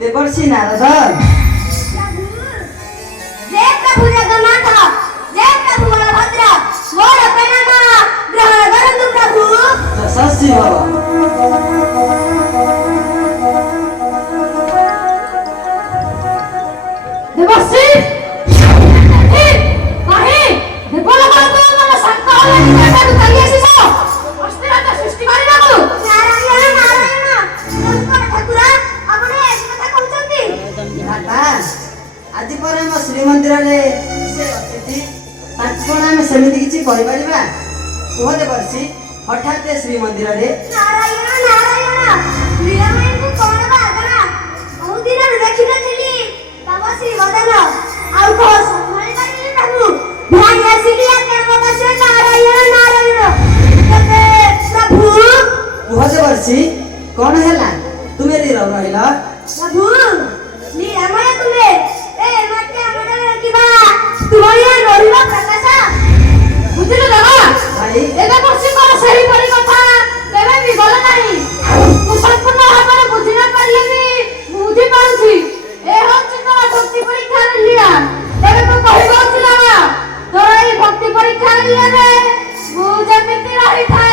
देवर्षि नारद जय प्रभु जगन्नाथ जय प्रभु बलभद्र मोर प्रणाम ग्रहण करंतु प्रभु यशस्वी भव। देवर्षि नाही देवलोक मन शांत होलानी बेटारू चली आसीस अस्थिरता सृष्टि मारिबाकू नारायण नारायण नमस्कार ठाकुर आपने एसी कथा कहउछंती माता आज पर हम श्रीमंदिर रे से अतिथि ताकण हम सेमिति किछि कहि परिबा सुह देवर्षि हठात श्रीमंदिर रे नारायण नारायण लीलामय को कोन बागना बहुत दिन देखि नथिली बाबा श्री वदन आउ को संभाଳି ପାରିଲି ତାକୁ ଭାଇ ଆସିଲି ଆଜ୍ଞା ବାबा ଶ୍ରୀ नारायण नारायण तबे प्रभु कुह देवर्षि कौन हैला तुमे री रहिला प्रभु लीलामय तुमे ए मते हमरे किबा तुमरिया रोहिला प्रकाश बुझिलु बाबा भाई एबे बसी पर सही परी କଥା କେବେ ବି ଗଲ ନାହିଁ ମୁଁ ସମ୍ପୂର୍ଣ୍ଣ ଭାବରେ ବୁଝି ନ ପାରିଲି ବି ବୁଝି ପାରୁଛି ଏ ହେଉଛି ତୋର ଭକ୍ତି ପରୀକ୍ଷାର লীଳା ତେବେ ତୁ କହିବ ଥିଲା ତୋର ଏଇ ଭକ୍ତି ପରୀକ୍ଷାର লীଳାରେ ମୁଁ ଯେମିତି ରହିଥାଏ